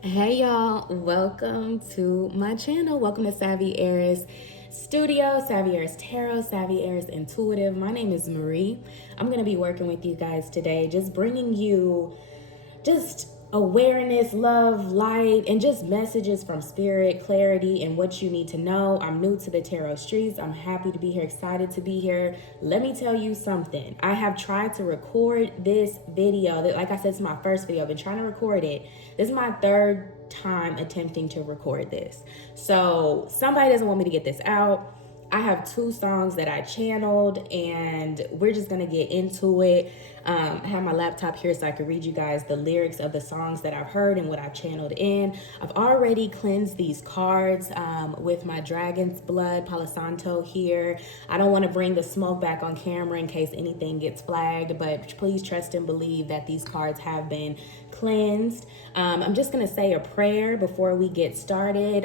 Hey y'all, welcome to my channel. Welcome to Savvy Heiress Studios, Savvy Heiress Tarot, Savvy Heiress Intuitive. My name is Marie. I'm going to be working with you guys today, just bringing you just awareness, love, light, and just messages from spirit, clarity, and what you need to know. I'm new to the tarot streets. I'm happy to be here, excited to be here. Let me tell you something. I have tried to record this video. Like I said, it's my first video. I've been trying to record it. This is my third time attempting to record this. So somebody doesn't want me to get this out. I have two songs that I channeled, and we're just gonna get into it. I have my laptop here so I can read you guys the lyrics of the songs that I've heard and what I've channeled in. I've already cleansed these cards with my dragon's blood, Palo Santo here. I don't want to bring the smoke back on camera in case anything gets flagged, but please trust and believe that these cards have been cleansed. I'm just going to say a prayer before we get started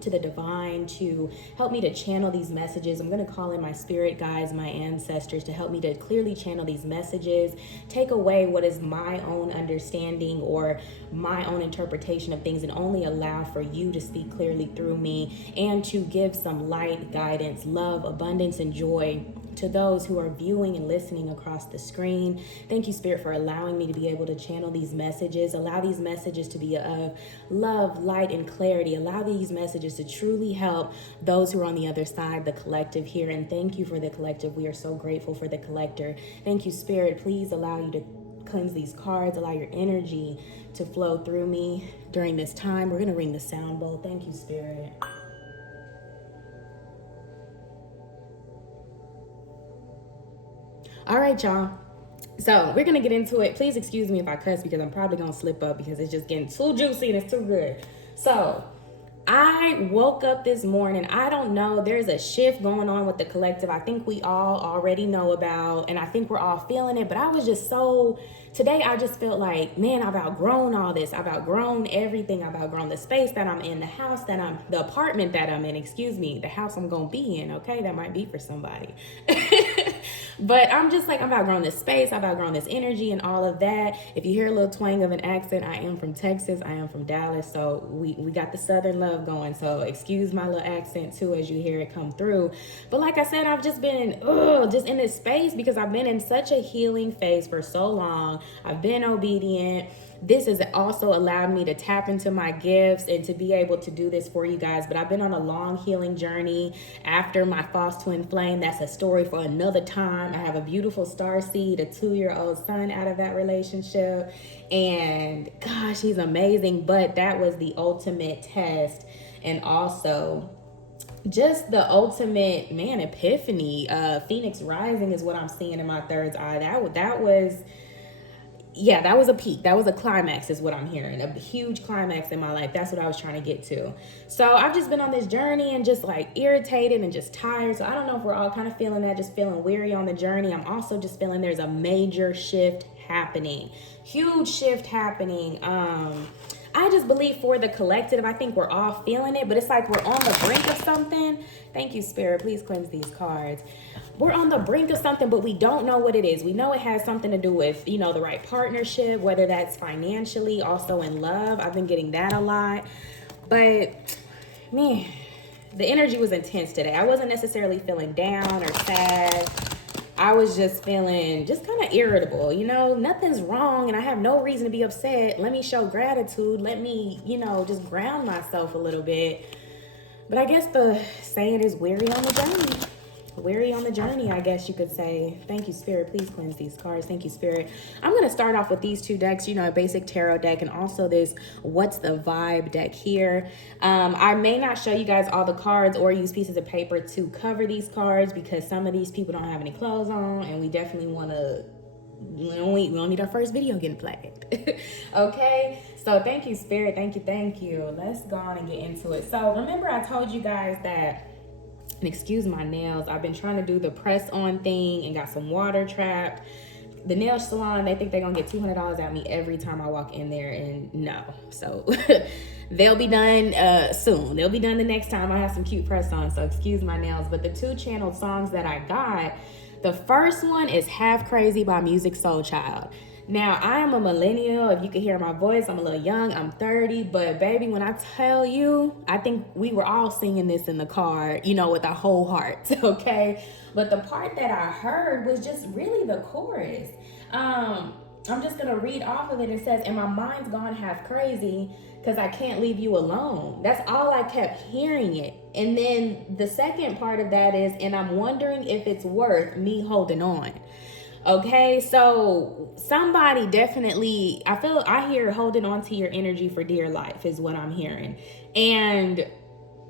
to the divine to help me to channel these messages. I'm going to call in my spirit guides, my ancestors, to help me to clearly channel these messages, take away what is my own understanding or my own interpretation of things, and only allow for you to speak clearly through me, and to give some light, guidance, love, abundance, and joy to those who are viewing and listening across the screen. Thank you, Spirit, for allowing me to be able to channel these messages. Allow these messages to be of love, light, and clarity. Allow these messages to truly help those who are on the other side, the collective here. And thank you for the collective. We are so grateful for the collector. Thank you, Spirit. Please allow you to cleanse these cards. Allow your energy to flow through me during this time. We're going to ring the sound bowl. Thank you, Spirit. All right, y'all. So we're gonna get into it. Please excuse me if I cuss because I'm probably gonna slip up because it's just getting too juicy and it's too good. So I woke up this morning. I don't know. There's a shift going on with the collective. I think we all already know about, and I think we're all feeling it. But I was just today I just felt like, man, I've outgrown all this. I've outgrown everything. I've outgrown the space that I'm in, the apartment that I'm in, the house I'm going to be in. Okay. That might be for somebody. But I'm just like, I've outgrown this space. I've outgrown this energy and all of that. If you hear a little twang of an accent, I am from Texas. I am from Dallas. So we got the Southern love going. So excuse my little accent too as you hear it come through. But like I said, I've just been just in this space because I've been in such a healing phase for so long. I've been obedient. This has also allowed me to tap into my gifts and to be able to do this for you guys. But I've been on a long healing journey after my false twin flame. That's a story for another time. I have a beautiful star seed, a 2-year-old son out of that relationship. And gosh, he's amazing. But that was the ultimate test. And also just the ultimate, man, epiphany. Phoenix rising is what I'm seeing in my third eye. That was that was a peak. That was a climax is what I'm hearing. A huge climax in my life. That's what I was trying to get to. So I've just been on this journey and just like irritated and just tired. So I don't know if we're all kind of feeling that, just feeling weary on the journey. I'm also just feeling there's a major shift happening. Huge shift happening. I just believe for the collective, I think we're all feeling it, but it's like we're on the brink of something. Thank you, Spirit. Please cleanse these cards. We're on the brink of something, but we don't know what it is. We know it has something to do with, the right partnership, whether that's financially, also in love. I've been getting that a lot. But, man, the energy was intense today. I wasn't necessarily feeling down or sad. I was just feeling just kind of irritable. Nothing's wrong and I have no reason to be upset. Let me show gratitude. Let me, just ground myself a little bit. But I guess the saying is weary on the journey. Weary on the journey, I guess you could say. Thank you, Spirit. Please cleanse these cards. Thank you, Spirit. I'm going to start off with these two decks, a basic tarot deck and also this What's the Vibe deck here. I may not show you guys all the cards or use pieces of paper to cover these cards because some of these people don't have any clothes on and we definitely want to, we don't need our first video getting flagged. Okay, so thank you, Spirit. Thank you. Let's go on and get into it. So remember I told you guys that, and excuse my nails, I've been trying to do the press on thing and got some water trapped. The nail salon, they think they're gonna get $200 at me every time I walk in there, and no. So they'll be done soon. They'll be done the next time I have some cute press on, so excuse my nails. But the two channeled songs that I got, the first one is Half Crazy by Music Soul Child. Now, I am a millennial. If you can hear my voice, I'm a little young. I'm 30. But, baby, when I tell you, I think we were all singing this in the car, you know, with our whole hearts, okay? But the part that I heard was just really the chorus. I'm just going to read off of it. It says, and my mind's gone half crazy because I can't leave you alone. That's all I kept hearing it. And then the second part of that is, and I'm wondering if it's worth me holding on. Okay, so somebody definitely, I hear holding on to your energy for dear life is what I'm hearing. And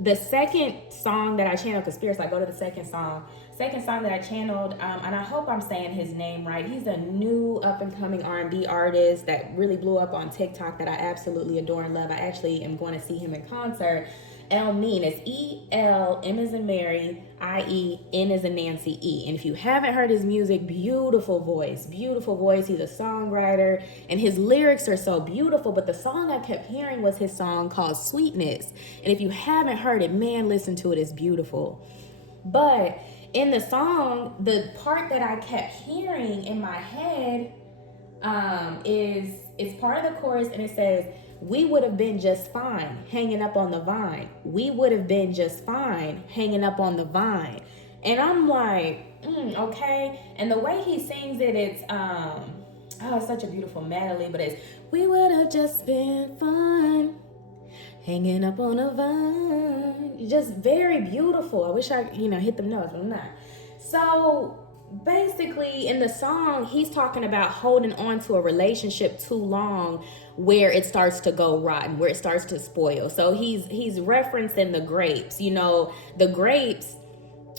the second song that I channeled, because Spirit's like, go to the second song that I channeled, and I hope I'm saying his name right. He's a new up and coming R&B artist that really blew up on TikTok that I absolutely adore and love. I actually am going to see him in concert. Elmine is E-L, M as in Mary, I-E, N as in Nancy, E. And if you haven't heard his music, beautiful voice. He's a songwriter and his lyrics are so beautiful. But the song I kept hearing was his song called Sweetness. And if you haven't heard it, man, listen to it. It's beautiful. But in the song, the part that I kept hearing in my head is it's part of the chorus, and it says, we would have been just fine hanging up on the vine. We would have been just fine hanging up on the vine. And I'm like, okay. And the way he sings it, it's it's such a beautiful melody, but it's, we would have just been fine hanging up on a vine. Just very beautiful. I wish I, hit them notes, but I'm not. So basically in the song, he's talking about holding on to a relationship too long where it starts to go rotten, where it starts to spoil. So he's referencing the grapes. The grapes,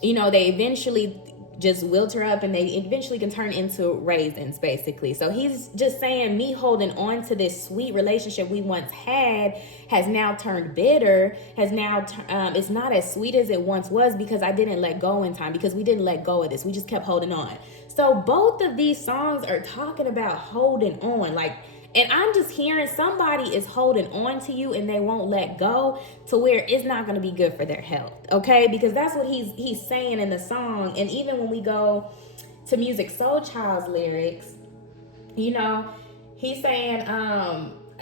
they eventually just wilter up and they eventually can turn into raisins, basically. So he's just saying, me holding on to this sweet relationship we once had has now turned bitter, it's not as sweet as it once was because I didn't let go in time, because we didn't let go of this. We just kept holding on. So both of these songs are talking about holding on, and I'm just hearing somebody is holding on to you and they won't let go, to where it's not going to be good for their health, okay? Because that's what he's saying in the song. And even when we go to Music Soul Child's lyrics, he's saying,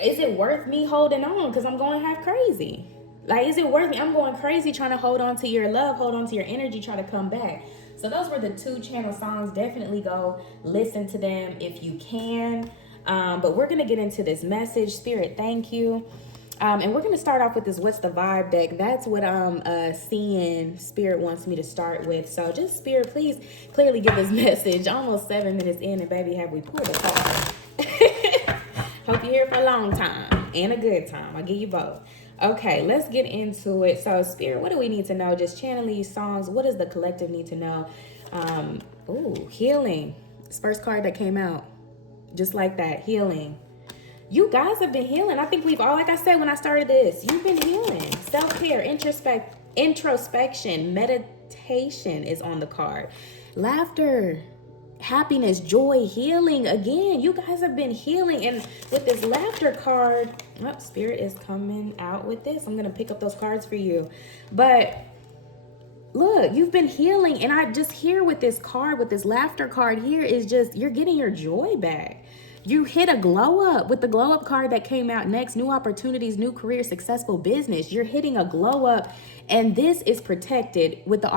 is it worth me holding on? Because I'm going half crazy. Is it worth me? I'm going crazy trying to hold on to your love, hold on to your energy, try to come back. So those were the 2 channel songs. Definitely go listen to them if you can. But we're going to get into this message. Spirit, thank you. And we're going to start off with this What's the Vibe deck. That's what I'm seeing Spirit wants me to start with. So just, Spirit, please clearly give this message. Almost 7 minutes in, and baby, have we pulled a card. Hope you're here for a long time and a good time. I'll give you both. Okay, let's get into it. So, Spirit, what do we need to know? Just channeling these songs. What does the collective need to know? Healing. It's first card that came out. Just like that, healing. You guys have been healing. I think we've all, like I said when I started this, you've been healing. Self-care, introspection, meditation is on the card. Laughter, happiness, joy, healing. Again, you guys have been healing. And with this laughter card, Spirit is coming out with this. I'm going to pick up those cards for you. But look, you've been healing. And I just hear with this card, with this laughter card here, is just, you're getting your joy back. You hit a glow up with the glow up card that came out next. New opportunities, new career, successful business. You're hitting a glow up. And this is protected with the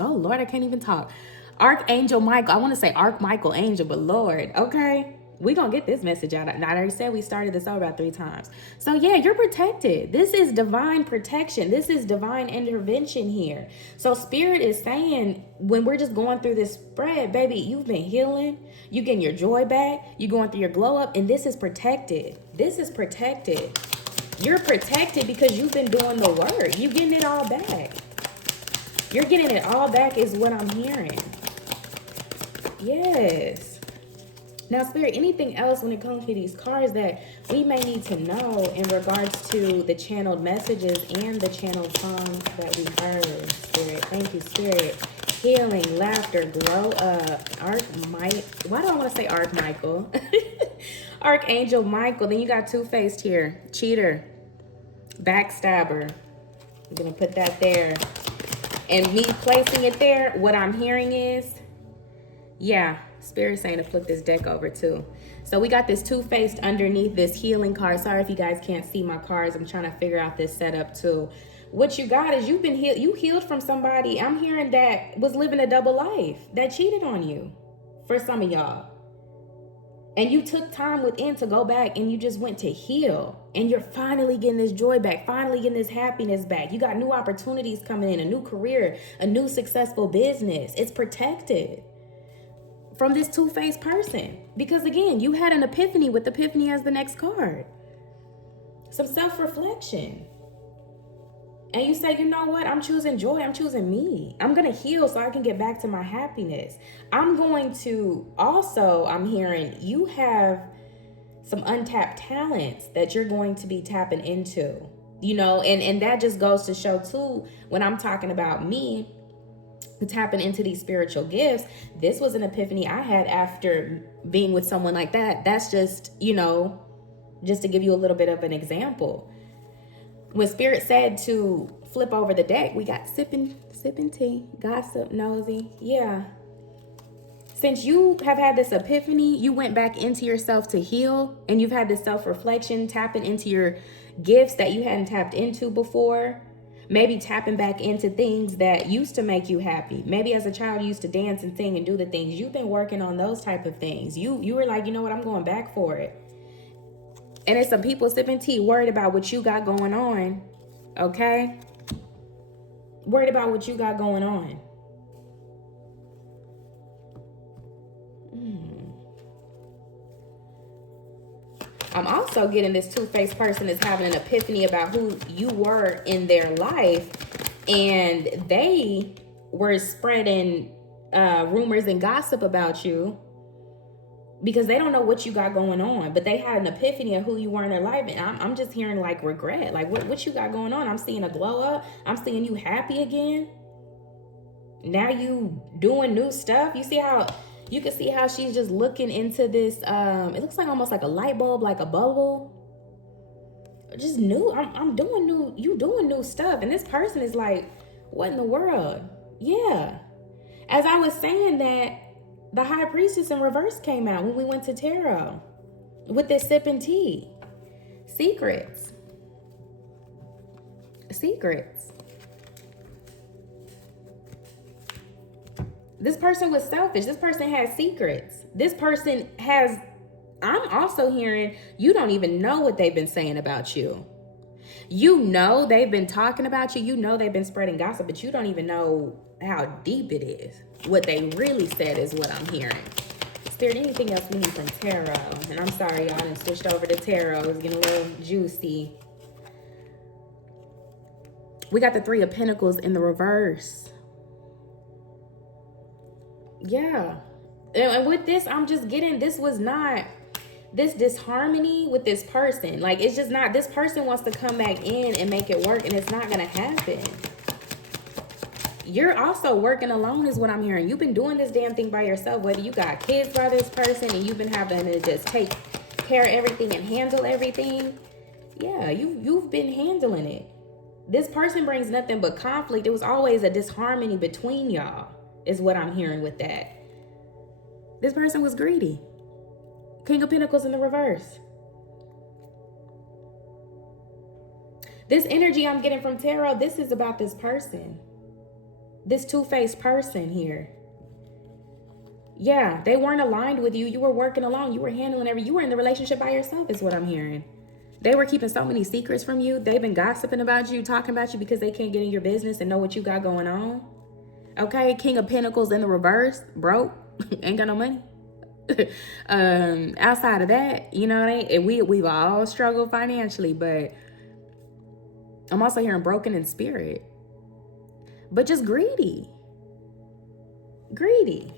oh Lord, I can't even talk. Archangel Michael. I want to say Archmichael Angel, but Lord, okay. We're going to get this message out. I already said we started this over about 3 times. So yeah, you're protected. This is divine protection. This is divine intervention here. So Spirit is saying, when we're just going through this spread, baby, you've been healing. You getting your joy back. You going through your glow up, and this is protected. This is protected. You're protected because you've been doing the work. You're getting it all back. You're getting it all back is what I'm hearing. Yes. Now, Spirit, anything else when it comes to these cards that we may need to know in regards to the channeled messages and the channeled songs that we heard? Spirit, thank you, Spirit. Healing, laughter, glow up, why do I want to say Archmichael? Archangel Michael. Then you got Two-Faced here. Cheater, backstabber. I'm going to put that there. And me placing it there, what I'm hearing is, yeah, Spirit saying to flip this deck over too. So we got this two-faced underneath this healing card. Sorry if you guys can't see my cards. I'm trying to figure out this setup too. What you got is you've been healed. You healed from somebody, I'm hearing, that was living a double life, that cheated on you for some of y'all. And you took time within to go back and you just went to heal. And you're finally getting this joy back, finally getting this happiness back. You got new opportunities coming in, a new career, a new successful business. It's protected from this two-faced person. Because again, you had an epiphany with epiphany as the next card. Some self-reflection. And you say, you know what? I'm choosing joy. I'm choosing me. I'm going to heal so I can get back to my happiness. I'm going to also, I'm hearing you have some untapped talents that you're going to be tapping into, you know, and that just goes to show too, when I'm talking about me tapping into these spiritual gifts, this was an epiphany I had after being with someone like that. That's just, you know, just to give you a little bit of an example. When Spirit said to flip over the deck, we got sipping tea, gossip, nosy. Yeah. Since you have had this epiphany, you went back into yourself to heal, and you've had this self-reflection, tapping into your gifts that you hadn't tapped into before. Maybe tapping back into things that used to make you happy. Maybe as a child you used to dance and sing and do the things. You've been working on those type of things. You were like, you know what, I'm going back for it. And there's some people sipping tea, worried about what you got going on, okay? Worried about what you got going on. I'm also getting this two-faced person is having an epiphany about who you were in their life, and they were spreading rumors and gossip about you because they don't know what you got going on, but they had an epiphany of who you were in their life. And I'm just hearing like regret, like what you got going on. I'm seeing a glow up. I'm seeing you happy again. Now you doing new stuff. You can see how she's just looking into this. It looks like almost like a light bulb, like a bubble. Just new. I'm doing new. You doing new stuff. And this person is like, what in the world? Yeah. As I was saying that, the High Priestess in reverse came out when we went to tarot with this sipping tea. Secrets. This person was selfish. This person has secrets. This person has, I'm also hearing, you don't even know what they've been saying about you. You know they've been talking about you. You know they've been spreading gossip, but you don't even know how deep it is. What they really said is what I'm hearing. Spirit, anything else we need from tarot? And I'm sorry, y'all, I switched over to tarot. It's getting a little juicy. We got the Three of Pentacles in the reverse. Yeah. And with this, I'm just getting, this was not this disharmony with this person. Like, it's just not, this person wants to come back in and make it work, and it's not going to happen. You're also working alone is what I'm hearing. You've been doing this damn thing by yourself, whether you got kids by this person and you've been having to just take care of everything and handle everything. Yeah, you've been handling it. This person brings nothing but conflict. It was always a disharmony between y'all is what I'm hearing with that. This person was greedy. King of Pentacles in the reverse. This energy I'm getting from tarot, this is about this person. This two-faced person here. Yeah, they weren't aligned with you. You were working alone. You were handling everything. You were in the relationship by yourself is what I'm hearing. They were keeping so many secrets from you. They've been gossiping about you, talking about you because they can't get in your business and know what you got going on. Okay, King of Pentacles in the reverse. Broke. Ain't got no money. Outside of that, you know, we've all struggled financially, but I'm also hearing broken in spirit. But just greedy. Greedy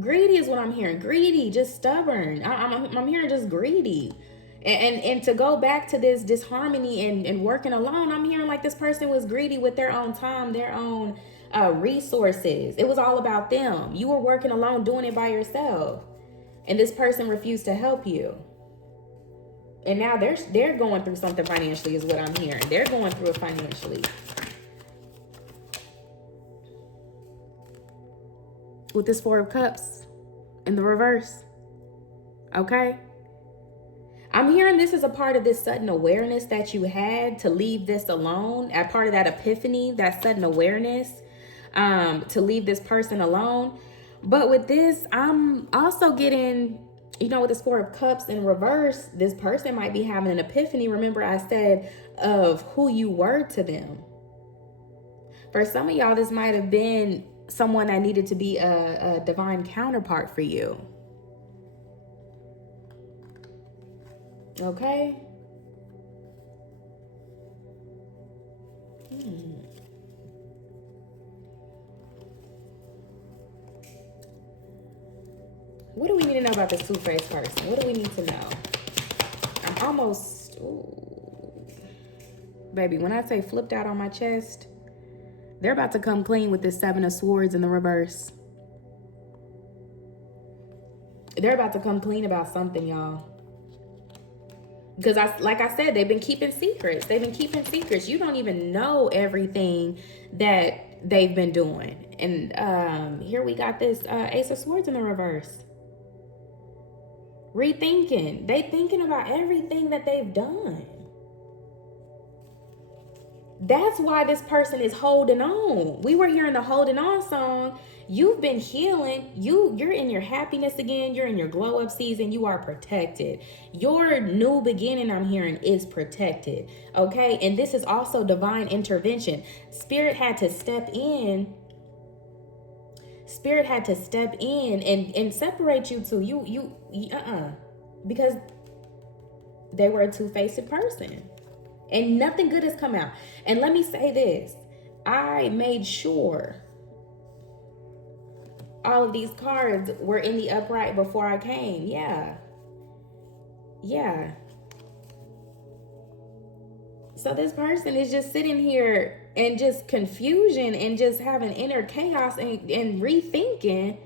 is what I'm hearing. Greedy, just stubborn. I'm hearing just greedy. And to go back to this disharmony and working alone, I'm hearing like this person was greedy with their own time, their own resources. It was all about them. You were working alone, doing it by yourself. And this person refused to help you. And now they're going through something financially is what I'm hearing. They're going through it financially. With this Four of Cups, in the reverse. Okay? I'm hearing this is a part of this sudden awareness that you had to leave this alone, a part of that epiphany, that sudden awareness, to leave this person alone. But with this, I'm also getting, with this Four of Cups in reverse, this person might be having an epiphany. Remember I said of who you were to them. For some of y'all, this might have been someone that needed to be a divine counterpart for you. Okay? What do we need to know about this two-faced person? What do we need to know? I'm almost... Ooh. Baby, when I say flipped out on my chest, they're about to come clean with this Seven of Swords in the reverse. They're about to come clean about something, y'all. Because like I said, they've been keeping secrets. They've been keeping secrets. You don't even know everything that they've been doing. And here we got this Ace of Swords in the reverse. Rethinking. They thinking about everything that they've done. That's why this person is holding on. We were hearing the holding on song. You've been healing. You're in your happiness again. You're in your glow up season. You are protected. Your new beginning, I'm hearing, is protected. Okay. And this is also divine intervention. Spirit had to step in. Spirit had to step in and separate you two. Because they were a two-faced person. And nothing good has come out. And let me say this. I made sure all of these cards were in the upright before I came. Yeah. So this person is just sitting here and just confusion and just having inner chaos and rethinking.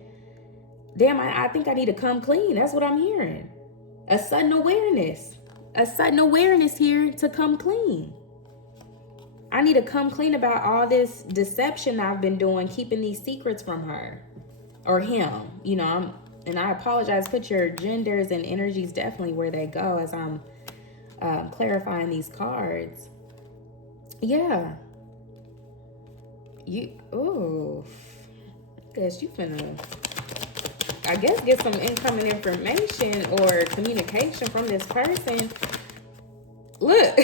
Damn, I think I need to come clean. That's what I'm hearing. A sudden awareness. A sudden awareness here to come clean. I need to come clean about all this deception I've been doing, keeping these secrets from her or him. And I apologize. Put your genders and energies definitely where they go as I'm clarifying these cards. Yeah. Guess you finna, I guess, get some incoming information or communication from this person. Look,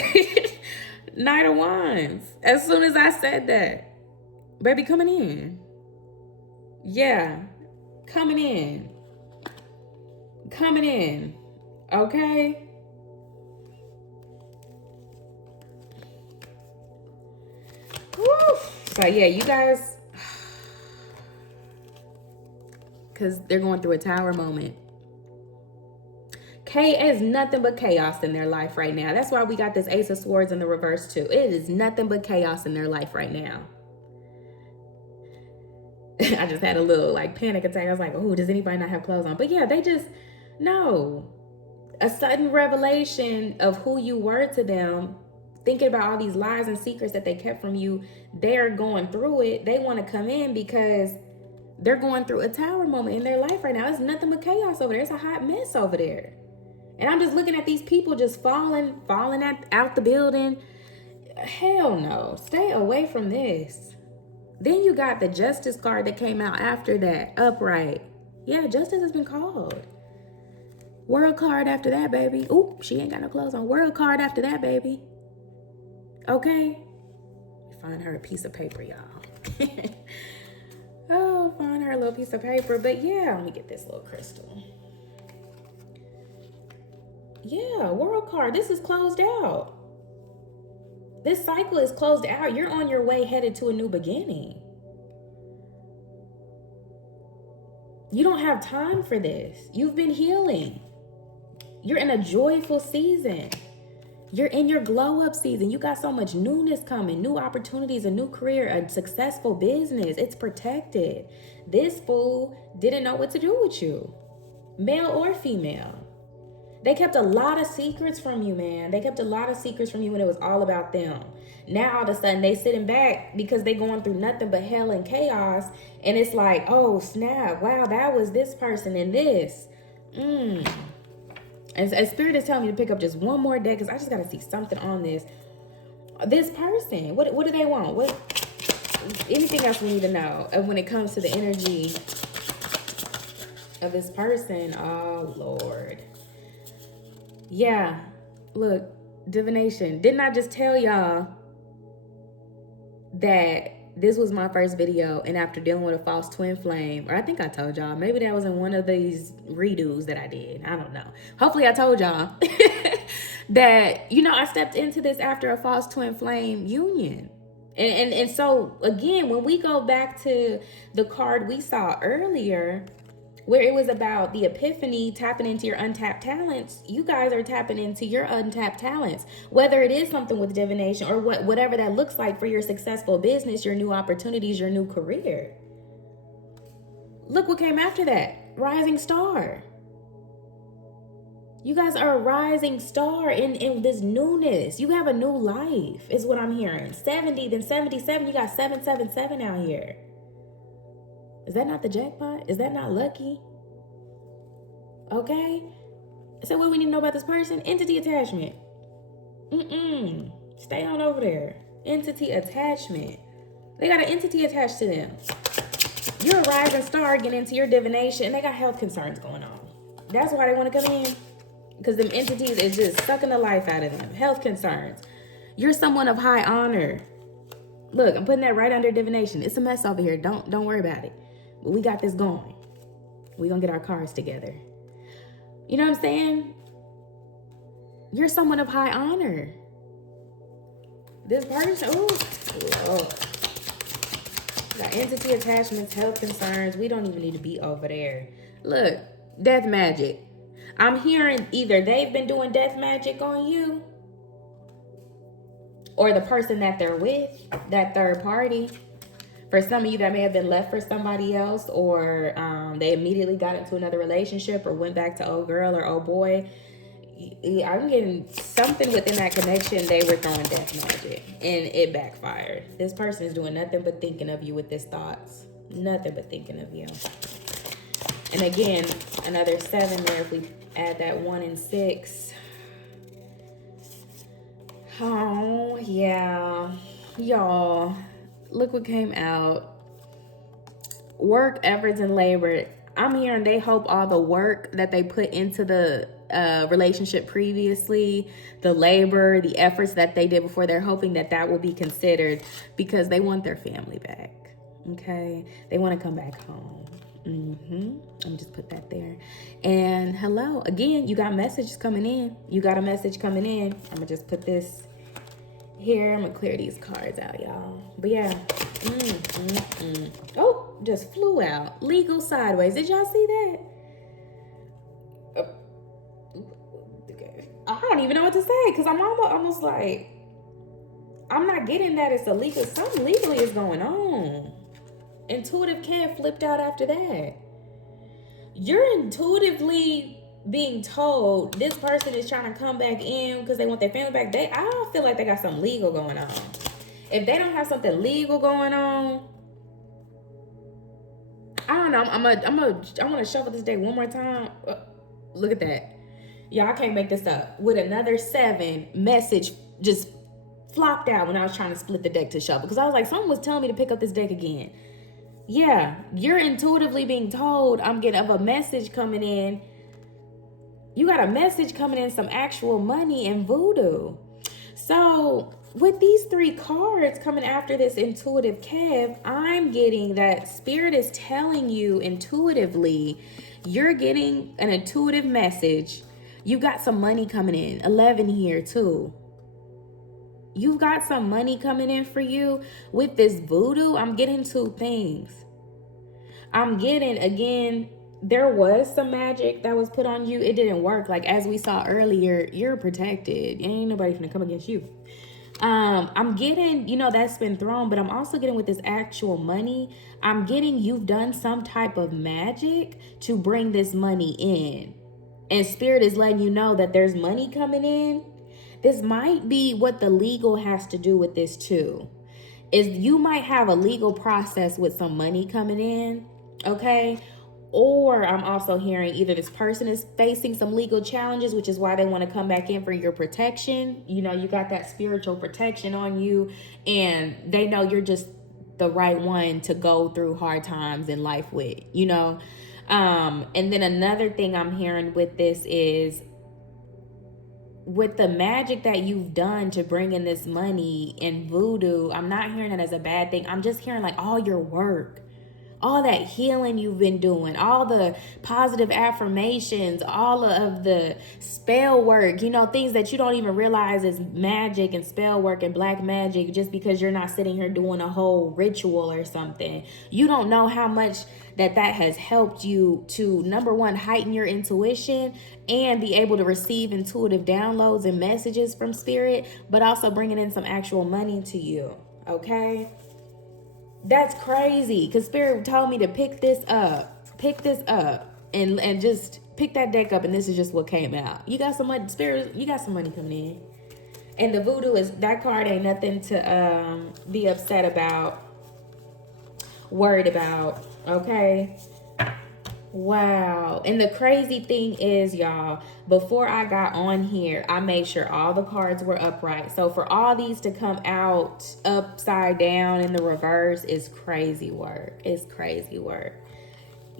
Knight of Wands. As soon as I said that, baby, coming in. Yeah, coming in. Okay. Woo. So yeah, you guys, because they're going through a tower moment. Is nothing but chaos in their life right now. That's why we got this Ace of Swords in the reverse too. It is nothing but chaos in their life right now. I just had a little panic attack. I was like, oh, does anybody not have clothes on? But yeah, they just, no. A sudden revelation of who you were to them, thinking about all these lies and secrets that they kept from you. They're going through it. They want to come in because they're going through a tower moment in their life right now. It's nothing but chaos over there. It's a hot mess over there. And I'm just looking at these people just falling out the building. Hell no. Stay away from this. Then you got the Justice card that came out after that. Upright. Yeah, Justice has been called. World card after that, baby. Oop, she ain't got no clothes on. World card after that, baby. Okay. Find her a piece of paper, y'all. Oh, find her a little piece of paper. But yeah, let me get this little crystal. Yeah, World card. This is closed out. This cycle is closed out. You're on your way headed to a new beginning. You don't have time for this. You've been healing. You're in a joyful season. You're in your glow up season. You got so much newness coming, new opportunities, a new career, a successful business. It's protected. This fool didn't know what to do with you, male or female. They kept a lot of secrets from you, man. They kept a lot of secrets from you when it was all about them. Now all of a sudden they sitting back because they going through nothing but hell and chaos. And it's like, oh snap, wow, that was this person and this. And Spirit is telling me to pick up just one more deck because I just got to see something on this. This person, what do they want? What? Anything else we need to know when it comes to the energy of this person? Oh, Lord. Yeah, look, divination. Didn't I just tell y'all that this was my first video, and after dealing with a false twin flame, or I think I told y'all, maybe that was in one of these redos that I did. I don't know. Hopefully I told y'all that, you know, I stepped into this after a false twin flame union. And so, again, when we go back to the card we saw earlier, where it was about the epiphany, tapping into your untapped talents, you guys are tapping into your untapped talents, whether it is something with divination or whatever that looks like for your successful business, your new opportunities, your new career. Look what came after that. Rising star. You guys are a rising star in this newness. You have a new life is what I'm hearing. 70, then 77. You got 777 out here. Is that not the jackpot? Is that not lucky? Okay. So what we need to know about this person? Entity attachment. Stay on over there. Entity attachment. They got an entity attached to them. You're a rising star getting into your divination, and they got health concerns going on. That's why they want to come in. Because them entities is just sucking the life out of them. Health concerns. You're someone of high honor. Look, I'm putting that right under divination. It's a mess over here. Don't worry about it. But we got this going. We're going to get our cards together. You know what I'm saying? You're someone of high honor. This person, got entity attachments, health concerns. We don't even need to be over there. Look, death magic. I'm hearing either they've been doing death magic on you, or the person that they're with, that third party. For some of you, that may have been left for somebody else, or they immediately got into another relationship or went back to old girl or old boy. I'm getting something within that connection. They were throwing death magic and it backfired. This person is doing nothing but thinking of you with his thoughts. Nothing but thinking of you. And again, another 7 there if we add that 1 and 6. Oh, yeah. Y'all, look what came out. Work, efforts, and labor. I'm hearing they hope all the work that they put into the relationship previously, the labor, the efforts that they did before, they're hoping that that will be considered because they want their family back. Okay? They want to come back home. Let me just put that there. And hello, again, you got messages coming in. You got a message coming in. I'm gonna just put this here. I'm gonna clear these cards out, y'all. But yeah. Oh, just flew out. Legal sideways. Did y'all see that? I don't even know what to say because I'm almost like, I'm not getting that it's illegal. Something legally is going on. Intuitive Kev flipped out after that. You're intuitively being told this person is trying to come back in because they want their family back. I don't feel like they got something legal going on. If they don't have something legal going on, I don't know. I want to shuffle this deck one more time. Look at that. Y'all, I can't make this up. With another 7 message just flopped out when I was trying to split the deck to shuffle. Because I was like, someone was telling me to pick up this deck again. Yeah, you're intuitively being told I'm getting of a message coming in. You got a message coming in, some actual money and voodoo. So with these 3 cards coming after this intuitive Kev, I'm getting that Spirit is telling you intuitively, you're getting an intuitive message. You got some money coming in. 11 here too. You've got some money coming in for you. With this voodoo, I'm getting 2 things. I'm getting, again, there was some magic that was put on you. It didn't work. Like, as we saw earlier, you're protected. Ain't nobody gonna come against you. I'm getting, you know, that's been thrown, but I'm also getting with this actual money, I'm getting you've done some type of magic to bring this money in. and spirit is letting you know that there's money coming in. This might be what the legal has to do with this too. Is you might have a legal process with some money coming in, okay? Or I'm also hearing either this person is facing some legal challenges, which is why they want to come back in for your protection. You know, you got that spiritual protection on you, and they know you're just the right one to go through hard times in life with, you know? And then another thing I'm hearing with this is, with the magic that you've done to bring in this money in voodoo, I'm not hearing it as a bad thing. I'm just hearing like all your work, all that healing you've been doing, all the positive affirmations, all of the spell work, you know, things that you don't even realize is magic and spell work and black magic, just because you're not sitting here doing a whole ritual or something. You don't know how much that has helped you to, number one, heighten your intuition and be able to receive intuitive downloads and messages from spirit, but also bringing in some actual money to you, okay? That's crazy, because spirit told me to pick this up, and just pick that deck up, and this is just what came out. You got some money, spirit, you got some money coming in. And the voodoo is, that card ain't nothing to be upset about, worried about, okay? Wow. And the crazy thing is, y'all, before I got on here, I made sure all the cards were upright. So for all these to come out upside down in the reverse is crazy work. It's crazy work.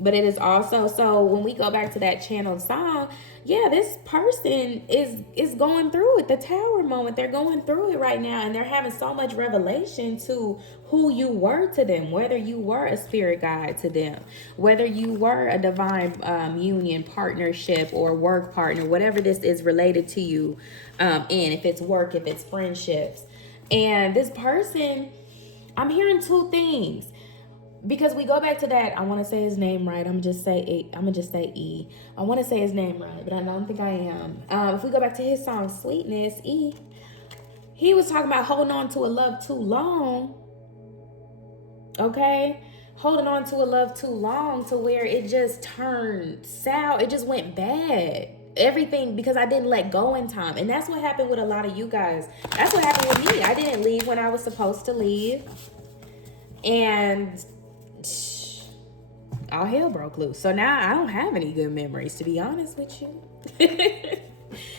But it is also, so when we go back to that channeled song, yeah, this person is going through it, the tower moment. They're going through it right now, and they're having so much revelation to who you were to them, whether you were a spirit guide to them, whether you were a divine union, partnership, or work partner, whatever this is related to you, in, if it's work, if it's friendships. And this person, I'm hearing two things. Because we go back to that, I want to say his name right. I'm gonna just say E. I want to say his name right, but I don't think I am. If we go back to his song "Sweetness," E, he was talking about holding on to a love too long. Okay, holding on to a love too long to where it just turned sour. It just went bad. Everything because I didn't let go in time, and that's what happened with a lot of you guys. That's what happened with me. I didn't leave when I was supposed to leave, and all hell broke loose. So now I don't have any good memories, to be honest with you.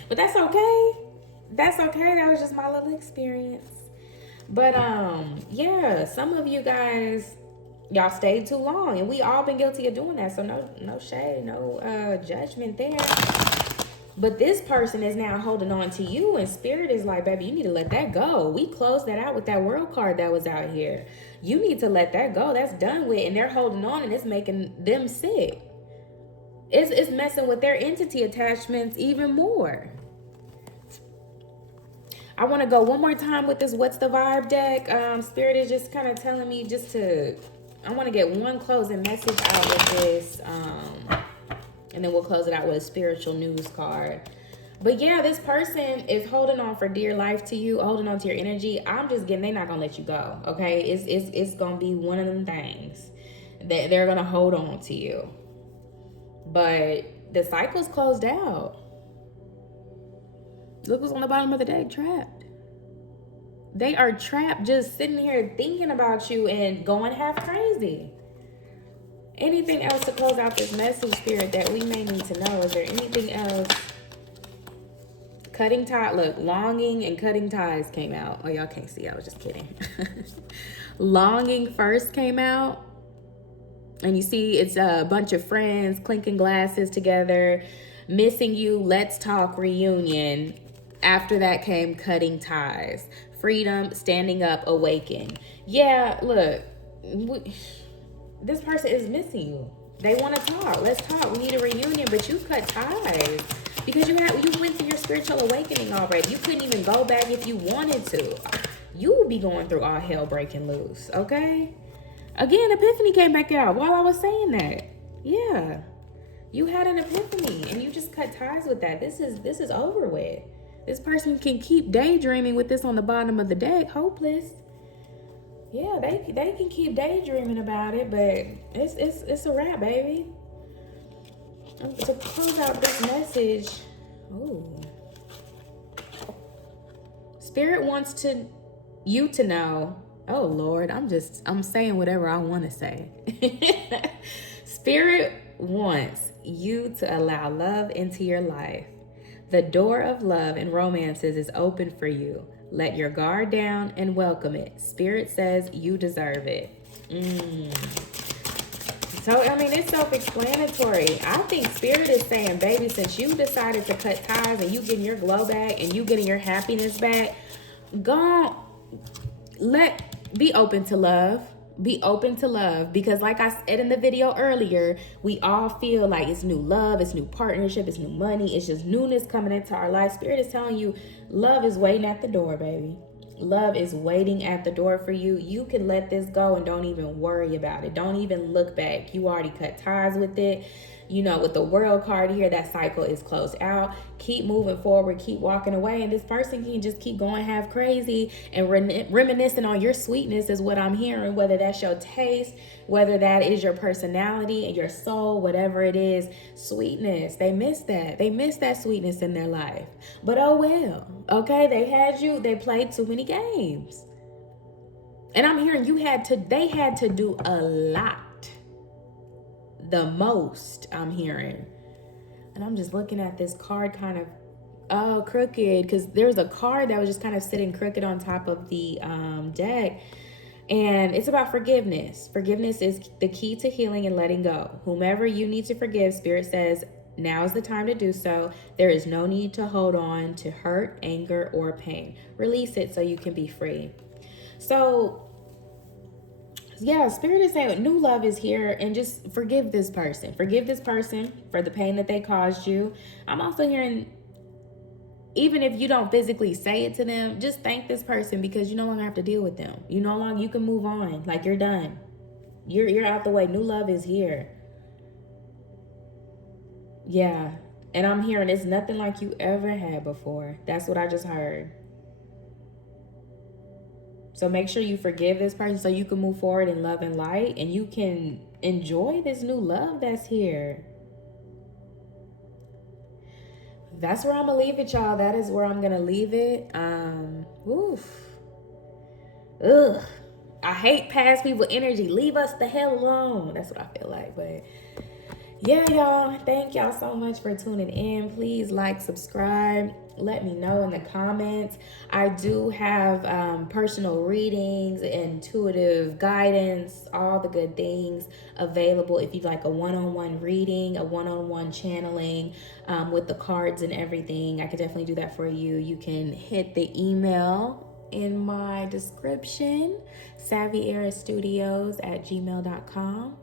But that's okay. That's okay. That was just my little experience. But yeah, some of you guys, y'all stayed too long, and we all been guilty of doing that. So no shade, no judgment there. But this person is now holding on to you, and spirit is like, baby, you need to let that go. We closed that out with that world card that was out here. You need to let that go. That's done with. And they're holding on, and it's making them sick. It's messing with their entity attachments even more. I want to go one more time with this What's the Vibe deck. Spirit is just kind of telling me I want to get one closing message out of this. And then we'll close it out with a spiritual news card. But yeah, this person is holding on for dear life to you, holding on to your energy. I'm just getting, they're not gonna let you go, okay? It's gonna be one of them things that they're gonna hold on to you. But the cycle's closed out. Look what's on the bottom of the deck, trapped. They are trapped, just sitting here thinking about you and going half crazy. Anything else to close out this message, spirit, that we may need to know? Is there anything else? Cutting tie, look, longing and cutting ties came out. Oh, y'all can't see, I was just kidding. Longing first came out. And you see it's a bunch of friends clinking glasses together. Missing you, let's talk, reunion. After that came cutting ties. Freedom, standing up, awaken. Yeah, look, this person is missing you. They want to talk. Let's talk. We need a reunion, but you cut ties because you went through your spiritual awakening already. You couldn't even go back if you wanted to. You would be going through all hell breaking loose, okay? Again, epiphany came back out while I was saying that. Yeah, you had an epiphany and you just cut ties with that. This is over with. This person can keep daydreaming with this on the bottom of the deck, hopeless. Yeah, they can keep daydreaming about it, but it's a wrap, baby. To close out this message, Spirit wants you to know. Oh Lord, I'm saying whatever I want to say. Spirit wants you to allow love into your life. The door of love and romances is open for you. Let your guard down and welcome it. Spirit says you deserve it. So, I mean, it's self-explanatory. I think Spirit is saying, baby, since you decided to cut ties and you getting your glow back and you getting your happiness back, be open to love. Be open to love, because like I said in the video earlier, we all feel like it's new love, it's new partnership, it's new money, it's just newness coming into our life. Spirit is telling you love is waiting at the door, baby. Love is waiting at the door for you. You can let this go and don't even worry about it. Don't even look back. You already cut ties with it. You know, with the world card here, that cycle is closed out. Keep moving forward, keep walking away. And this person can just keep going half crazy and reminiscing on your sweetness is what I'm hearing, whether that's your taste, whether that is your personality and your soul, whatever it is, sweetness. They miss that. They miss that sweetness in their life. But oh well, okay? They had you, they played too many games. And I'm hearing they had to do a lot. The most I'm hearing. And I'm just looking at this card kind of crooked, because there's a card that was just kind of sitting crooked on top of the deck, and it's about forgiveness. Forgiveness is the key to healing and letting go. Whomever you need to forgive, Spirit says now is the time to do so. There is no need to hold on to hurt, anger, or pain. Release it so you can be free. So yeah, Spirit is saying new love is here, and just forgive this person. Forgive this person for the pain that they caused you. I'm also hearing, even if you don't physically say it to them, just thank this person, because you no longer have to deal with them. You can move on. Like, you're done. You're out the way. New love is here. Yeah. And I'm hearing it's nothing like you ever had before. That's what I just heard. So make sure you forgive this person so you can move forward in love and light, and you can enjoy this new love that's here. That's where I'm gonna leave it, y'all. That is where I'm gonna leave it. Ugh. I hate past people energy. Leave us the hell alone. That's what I feel like. But yeah, y'all, thank y'all so much for tuning in. Please like, subscribe. Let me know in the comments. I do have personal readings, intuitive guidance, all the good things available. If you'd like a one-on-one reading, a one-on-one channeling with the cards and everything, I could definitely do that for you. You can hit the email in my description, savvyheirressstudios@gmail.com.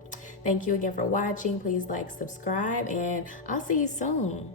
Thank you again for watching. Please like, subscribe, and I'll see you soon.